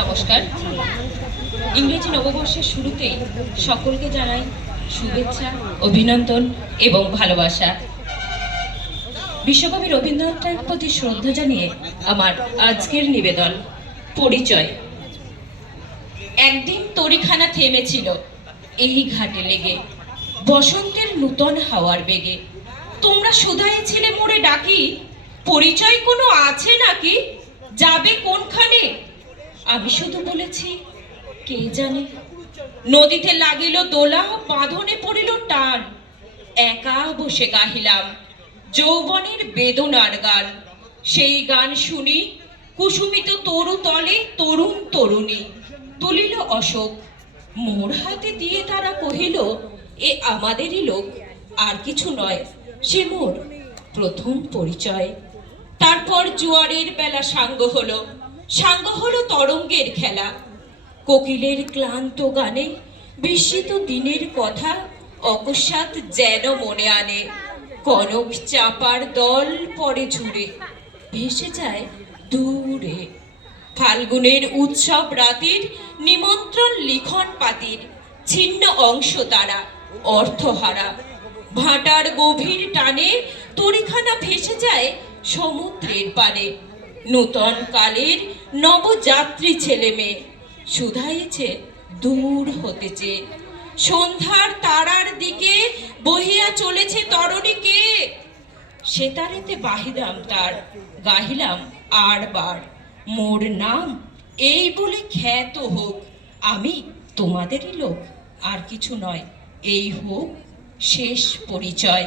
নমস্কার। ইংরেজি নববর্ষের শুরুতেই সকলকে জানাই শুভেচ্ছা, অভিনন্দন এবং ভালোবাসা। বিশ্বকবি রবীন্দ্রনাথ ঠাকুরের প্রতি শ্রদ্ধা জানিয়ে আমার আজকের নিবেদন পরিচয়। একদিন তরিখানা থেমেছিল এই ঘাটে লেগে, বসন্তের নূতন হাওয়ার বেগে। তোমরা শুধাইছিলে মোরে ডাকি, পরিচয় কোনো আছে নাকি? যাবে কোনখানে? আমি শুধু বলেছি কে জানে। নদীতে লাগিল দোলা, বাঁধনে পড়িল টান। একা বসে গাহিলাম যৌবনের বেদনার গান। সেই গান শুনি কুসুমিত তরু তলে তরুণ তরুণী তুলিল অশোক। মোর হাতে দিয়ে তারা কহিল, এ আমাদেরই লোক, আর কিছু নয়, সে মোর প্রথম পরিচয়। তারপর জোয়ারের বেলা সাঙ্গ হলো তরঙ্গের খেলা। কোকিলের ক্লান্ত গানে বিস্মিত দিনের কথা অকস্মাৎ যেন মনে আনে। কনক চাপার দল পরে ঝুড়ে ভেসে যায় দূরে। ফাল্গুনের উৎসব রাতির নিমন্ত্রণ লিখন পাতির ছিন্ন অংশ তারা অর্থহারা। ভাটার গভীর টানে তরিখানা ভেসে যায় সমুদ্রের পারে। নূতন কালের নবযাত্রী ছেলে মেয়ে শুধাইছে দূর হতেছে। সন্ধ্যার তারার দিকে বহিয়া চলেছে তরণীকে। সেতারেতে বাহিলাম তার, গাহিলাম আর বার, মোর নাম এই বলে খ্যাত হোক। আমি তোমাদেরই লোক, আর কিছু নয়, এই হোক শেষ পরিচয়।